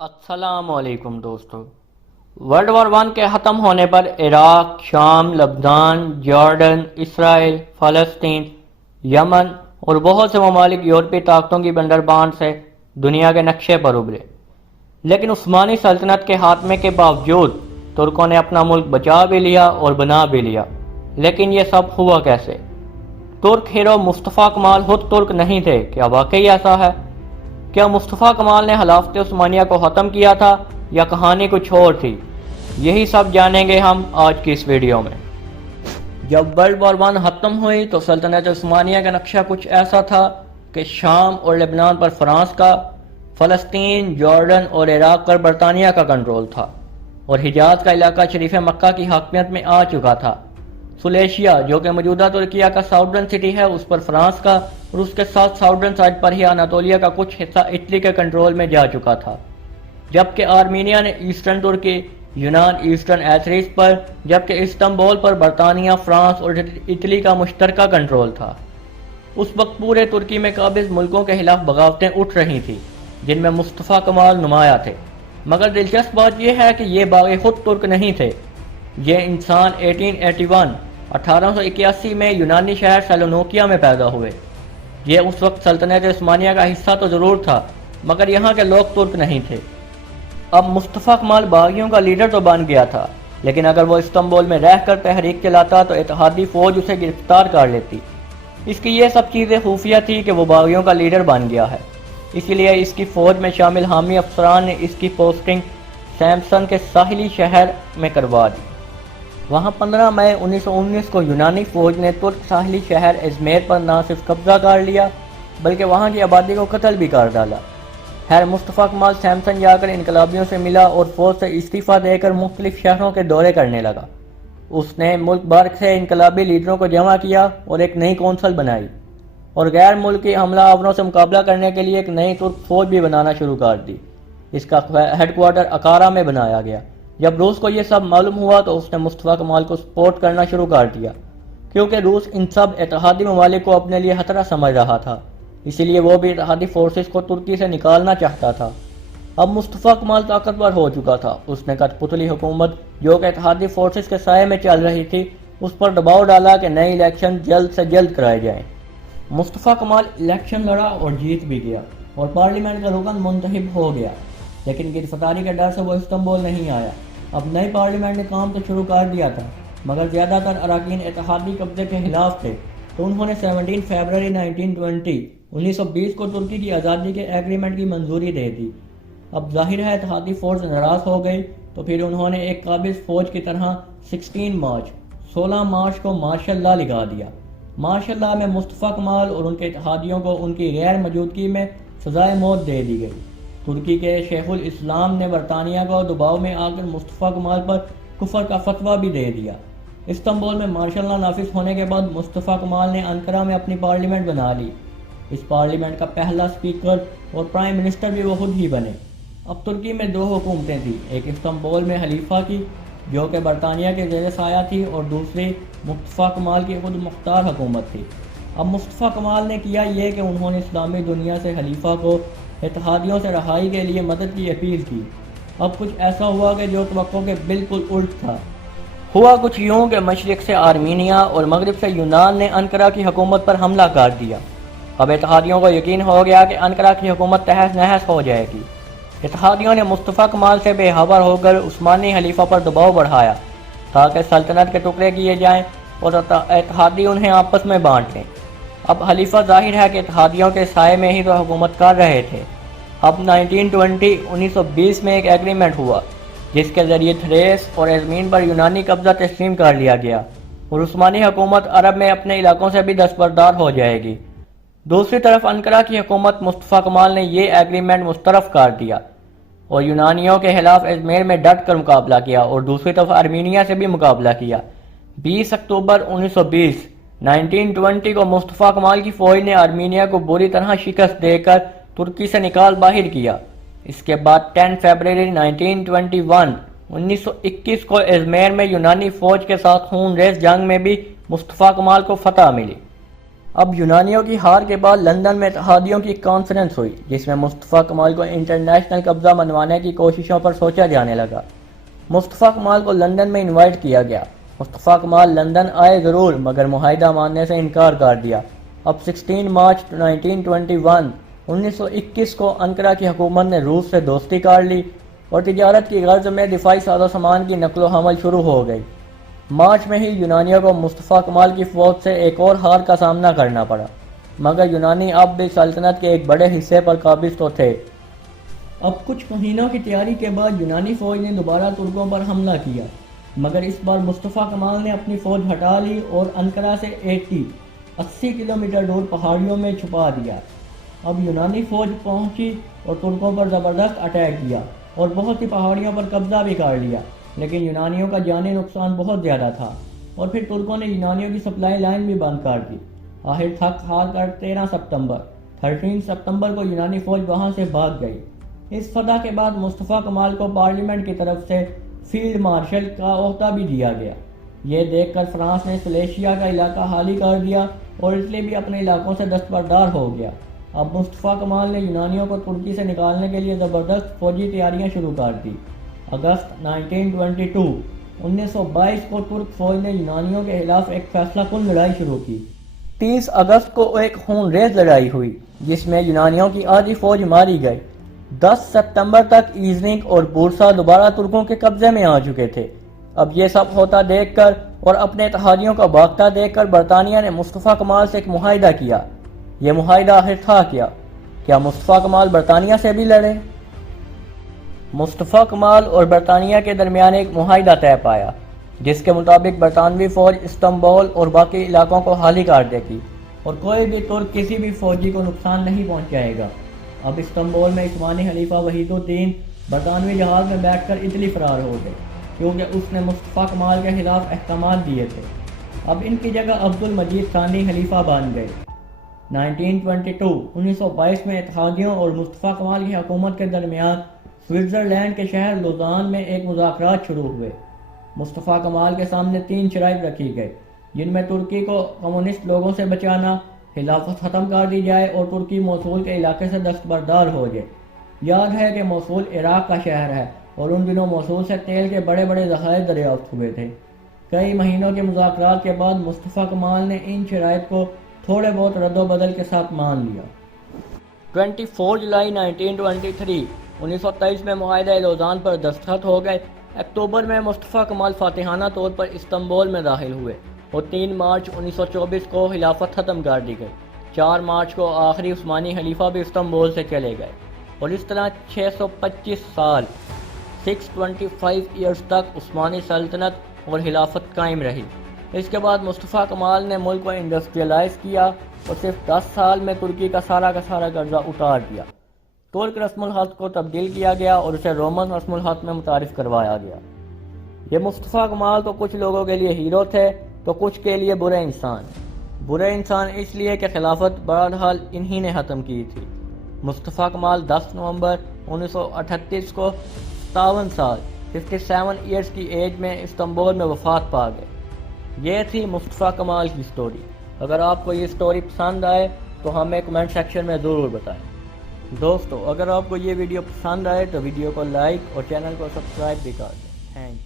السلام علیکم دوستو۔ ورلڈ وار ون کے ختم ہونے پر عراق، شام، لبنان، جارڈن، اسرائیل، فلسطین، یمن اور بہت سے ممالک یورپی طاقتوں کی بندربان سے دنیا کے نقشے پر ابھرے، لیکن عثمانی سلطنت کے خاتمے کے باوجود ترکوں نے اپنا ملک بچا بھی لیا اور بنا بھی لیا۔ لیکن یہ سب ہوا کیسے؟ ترک ہیرو مصطفیٰ کمال خود ترک نہیں تھے، کیا واقعی ایسا ہے؟ کیا مصطفیٰ کمال نے خلافت عثمانیہ کو ختم کیا تھا یا کہانی کچھ اور تھی؟ یہی سب جانیں گے ہم آج کی اس ویڈیو میں۔ جب ورلڈ وار ون ختم ہوئی تو سلطنت عثمانیہ کا نقشہ کچھ ایسا تھا کہ شام اور لبنان پر فرانس کا، فلسطین، جارڈن اور عراق پر برطانیہ کا کنٹرول تھا، اور حجاز کا علاقہ شریف مکہ کی حاکمیت میں آ چکا تھا۔ سلیشیا جو کہ موجودہ ترکیہ کا ساؤدرن سٹی ہے، اس پر فرانس کا، اور اس کے ساتھ ساؤدرن سائڈ پر ہی اناطولیہ کا کچھ حصہ اٹلی کے کنٹرول میں جا چکا تھا، جبکہ آرمینیا نے ایسٹرن ترکی، یونان ایسٹرن ایتھریس پر، جبکہ استنبول پر برطانیہ، فرانس اور اٹلی کا مشترکہ کنٹرول تھا۔ اس وقت پورے ترکی میں قابض ملکوں کے خلاف بغاوتیں اٹھ رہی تھیں، جن میں مصطفیٰ کمال نمایاں تھے۔ مگر دلچسپ بات یہ ہے کہ یہ باغی خود ترک نہیں تھے۔ یہ انسان 1881 میں یونانی شہر سیلونوکیا میں پیدا ہوئے۔ یہ اس وقت سلطنت عثمانیہ کا حصہ تو ضرور تھا، مگر یہاں کے لوگ ترک نہیں تھے۔ اب مصطفیٰ کمال باغیوں کا لیڈر تو بن گیا تھا، لیکن اگر وہ استنبول میں رہ کر تحریک چلاتا تو اتحادی فوج اسے گرفتار کر لیتی۔ اس کی یہ سب چیزیں خفیہ تھی کہ وہ باغیوں کا لیڈر بن گیا ہے، اسی لیے اس کی فوج میں شامل حامی افسران نے اس کی پوسٹنگ سیمسن کے ساحلی شہر میں کروا دی۔ وہاں 15 مئی 1919 کو یونانی فوج نے ترک ساحلی شہر ازمیر پر نہ صرف قبضہ کر لیا بلکہ وہاں کی آبادی کو قتل بھی کر ڈالا۔ خیر مصطفیٰ کمال سیمسن جا کر انقلابیوں سے ملا اور فوج سے استعفیٰ دے کر مختلف شہروں کے دورے کرنے لگا۔ اس نے ملک بھر سے انقلابی لیڈروں کو جمع کیا اور ایک نئی کونسل بنائی، اور غیر ملکی حملہ آوروں سے مقابلہ کرنے کے لیے ایک نئی ترک فوج بھی بنانا شروع کر دی۔ اس کا ہیڈ کوارٹر اکارا میں بنایا گیا۔ جب روس کو یہ سب معلوم ہوا تو اس نے مصطفیٰ کمال کو سپورٹ کرنا شروع کر دیا، کیونکہ روس ان سب اتحادی ممالک کو اپنے لیے خطرہ سمجھ رہا تھا، اسی لیے وہ بھی اتحادی فورسز کو ترکی سے نکالنا چاہتا تھا۔ اب مصطفیٰ کمال طاقتور ہو چکا تھا۔ اس نے کٹھ پتلی حکومت جو کہ اتحادی فورسز کے سائے میں چل رہی تھی، اس پر دباؤ ڈالا کہ نئے الیکشن جلد سے جلد کرائے جائیں۔ مصطفیٰ کمال الیکشن لڑا اور جیت بھی گیا اور پارلیمنٹ کا رکن منتخب ہو گیا، لیکن گرفتاری کے ڈر سے وہ استنبول نہیں آیا۔ اب نئی پارلیمنٹ نے کام تو شروع کر دیا تھا، مگر زیادہ تر اراکین اتحادی قبضے کے خلاف تھے، تو انہوں نے 17 فروری 1920 کو ترکی کی آزادی کے ایگریمنٹ کی منظوری دے دی۔ اب ظاہر ہے اتحادی فورس ناراض ہو گئی، تو پھر انہوں نے ایک قابض فوج کی طرح 16 مارچ کو مارشل لا لگا دیا۔ مارشل لا میں مصطفیٰ کمال اور ان کے اتحادیوں کو ان کی غیر موجودگی میں سزائے موت دے دی گئی۔ ترکی کے شیخ الاسلام نے برطانیہ کو دباؤ میں آ کر مصطفیٰ کمال پر کفر کا فتویٰ بھی دے دیا۔ استنبول میں مارشل لا نافذ ہونے کے بعد مصطفیٰ کمال نے انقرہ میں اپنی پارلیمنٹ بنا لی۔ اس پارلیمنٹ کا پہلا اسپیکر اور پرائم منسٹر بھی وہ خود ہی بنے۔ اب ترکی میں دو حکومتیں تھیں، ایک استنبول میں خلیفہ کی جو کہ برطانیہ کے زیر سایہ تھی، اور دوسری مصطفیٰ کمال کی خود مختار حکومت تھی۔ اب مصطفیٰ کمال نے کیا یہ کہ انہوں نے اسلامی دنیا سے خلیفہ کو اتحادیوں سے رہائی کے لیے مدد کی اپیل کی۔ اب کچھ ایسا ہوا کہ جو توقع کے بالکل الٹ تھا۔ ہوا کچھ یوں کہ مشرق سے آرمینیا اور مغرب سے یونان نے انقرہ کی حکومت پر حملہ کر دیا۔ اب اتحادیوں کو یقین ہو گیا کہ انقرہ کی حکومت تہس نہس ہو جائے گی۔ اتحادیوں نے مصطفیٰ کمال سے بے خبر ہو کر عثمانی خلیفہ پر دباؤ بڑھایا تاکہ سلطنت کے ٹکڑے کیے جائیں اور اتحادی انہیں آپس میں بانٹ لیں۔ اب خلیفہ ظاہر ہے کہ اتحادیوں کے سائے میں ہی تو حکومت کر رہے تھے۔ اب 1920 میں ایک ایگریمنٹ ہوا جس کے ذریعے تھریس اور ازمین پر یونانی قبضہ تسلیم کر لیا گیا، اور عثمانی حکومت عرب میں اپنے علاقوں سے بھی دستبردار ہو جائے گی۔ دوسری طرف انقرہ کی حکومت مصطفیٰ کمال نے یہ ایگریمنٹ مسترد کر دیا اور یونانیوں کے خلاف ازمیر میں ڈٹ کر مقابلہ کیا، اور دوسری طرف آرمینیا سے بھی مقابلہ کیا۔ 20 اکتوبر 1920 کو مصطفیٰ کمال کی فوج نے آرمینیا کو بری طرح شکست دے کر ترکی سے نکال باہر کیا۔ اس کے بعد 10 فروری 1921 کو ازمیر میں یونانی فوج کے ساتھ خون ریز جنگ میں بھی مصطفیٰ کمال کو فتح ملی۔ اب یونانیوں کی ہار کے بعد لندن میں اتحادیوں کی ایک کانفرنس ہوئی جس میں مصطفیٰ کمال کو انٹرنیشنل قبضہ منوانے کی کوششوں پر سوچا جانے لگا۔ مصطفیٰ کمال کو لندن میں انوائٹ کیا گیا۔ مصطفیٰ کمال لندن آئے ضرور مگر معاہدہ ماننے سے انکار کر دیا۔ اب 16 مارچ 1921 کو انقرہ کی حکومت نے روس سے دوستی کر لی اور تجارت کی غرض میں دفاعی ساز و سامان کی نقل و حمل شروع ہو گئی۔ مارچ میں ہی یونانیوں کو مصطفیٰ کمال کی فوج سے ایک اور ہار کا سامنا کرنا پڑا، مگر یونانی اب بھی سلطنت کے ایک بڑے حصے پر قابض تو تھے۔ اب کچھ مہینوں کی تیاری کے بعد یونانی فوج نے دوبارہ ترکوں پر حملہ کیا، مگر اس بار مصطفیٰ کمال نے اپنی فوج ہٹا لی اور انقرہ سے 80 کلومیٹر دور پہاڑیوں میں چھپا دیا۔ اب یونانی فوج پہنچی اور ترکوں پر زبردست اٹیک کیا اور بہت سی پہاڑیوں پر قبضہ بھی کر لیا، لیکن یونانیوں کا جانی نقصان بہت زیادہ تھا اور پھر ترکوں نے یونانیوں کی سپلائی لائن بھی بند کر دی۔ آخر تھک ہار کر 13 ستمبر کو یونانی فوج وہاں سے بھاگ گئی۔ اس فتح کے بعد مصطفیٰ کمال کو پارلیمنٹ کی طرف سے فیلڈ مارشل کا عہدہ بھی دیا گیا۔ یہ دیکھ کر فرانس نے سلیشیا کا علاقہ خالی کر دیا اور اٹلی بھی اپنے علاقوں سے دستبردار ہو گیا۔ اب مصطفیٰ کمال نے یونانیوں کو ترکی سے نکالنے کے لیے زبردست فوجی تیاریاں شروع کر دی۔ اگست 1922 کو ترک فوج نے یونانیوں کے خلاف ایک فیصلہ کن لڑائی شروع کی۔ 30 اگست کو ایک خون ریز لڑائی ہوئی جس میں یونانیوں کی آدھی فوج ماری گئی۔ 10 ستمبر تک ایزنک اور بورسا دوبارہ ترکوں کے قبضے میں آ چکے تھے۔ اب یہ سب ہوتا دیکھ کر اور اپنے اتحادیوں کا بھاگتا دیکھ کر برطانیہ نے مصطفیٰ کمال سے ایک معاہدہ کیا۔ یہ معاہدہ آخر تھا کیا مصطفیٰ کمال برطانیہ سے بھی لڑے؟ مصطفیٰ کمال اور برطانیہ کے درمیان ایک معاہدہ طے پایا جس کے مطابق برطانوی فوج استنبول اور باقی علاقوں کو خالی کر دے گی اور کوئی بھی ترک کسی بھی فوجی کو نقصان نہیں پہنچائے گا۔ اب استنبول میں عثمانی خلیفہ وحید الدین برطانوی جہاز میں بیٹھ کر اٹلی فرار ہو گئے کیونکہ اس نے مصطفیٰ کمال کے خلاف احکامات دیے تھے۔ اب ان کی جگہ عبد المجید ثانی خلیفہ بن گئے۔ 1922 میں اتحادیوں اور مصطفیٰ کمال کی حکومت کے درمیان سوئٹزرلینڈ کے شہر لوزان میں ایک مذاکرات شروع ہوئے۔ مصطفیٰ کمال کے سامنے 3 شرائط رکھی گئی جن میں ترکی کو کمیونسٹ لوگوں سے بچانا، خلافت ختم کر دی جائے اور ترکی موصول کے علاقے سے دستبردار ہو جائے۔ یاد ہے کہ موصول عراق کا شہر ہے اور ان دنوں موصول سے تیل کے بڑے بڑے ذخائر دریافت ہوئے تھے۔ کئی مہینوں کے مذاکرات کے بعد مصطفیٰ کمال نے ان شرائط کو تھوڑے بہت رد و بدل کے ساتھ مان لیا۔ 24 جولائی 1923 میں معاہدہ لوزان پر دستخط ہو گئے۔ اکتوبر میں مصطفیٰ کمال فاتحانہ طور پر استنبول میں داخل ہوئے اور 3 مارچ 1924 کو خلافت ختم کر دی گئی۔ 4 مارچ کو آخری عثمانی خلیفہ بھی استنبول سے چلے گئے اور اس طرح 625 سال 625 ایئرز تک عثمانی سلطنت اور خلافت قائم رہی۔ اس کے بعد مصطفیٰ کمال نے ملک کو انڈسٹریلائز کیا اور صرف 10 سال میں ترکی کا سارا قرضہ اتار دیا۔ ترک رسم الخط کو تبدیل کیا گیا اور اسے رومن رسم الخط میں متعارف کروایا گیا۔ یہ مصطفیٰ کمال تو کچھ لوگوں کے لیے ہیرو تھے تو کچھ کے لیے برے انسان اس لیے کہ خلافت بہرحال انہی نے ختم کی تھی۔ مصطفیٰ کمال 10 نومبر 1938 کو 57 سال 57 ایئرز کی ایج میں استنبول میں وفات پا گئے۔ یہ تھی مصطفیٰ کمال کی سٹوری۔ اگر آپ کو یہ سٹوری پسند آئے تو ہمیں کمنٹ سیکشن میں ضرور بتائیں۔ دوستو اگر آپ کو یہ ویڈیو پسند آئے تو ویڈیو کو لائک اور چینل کو سبسکرائب بھی کر دیں۔ Thank you.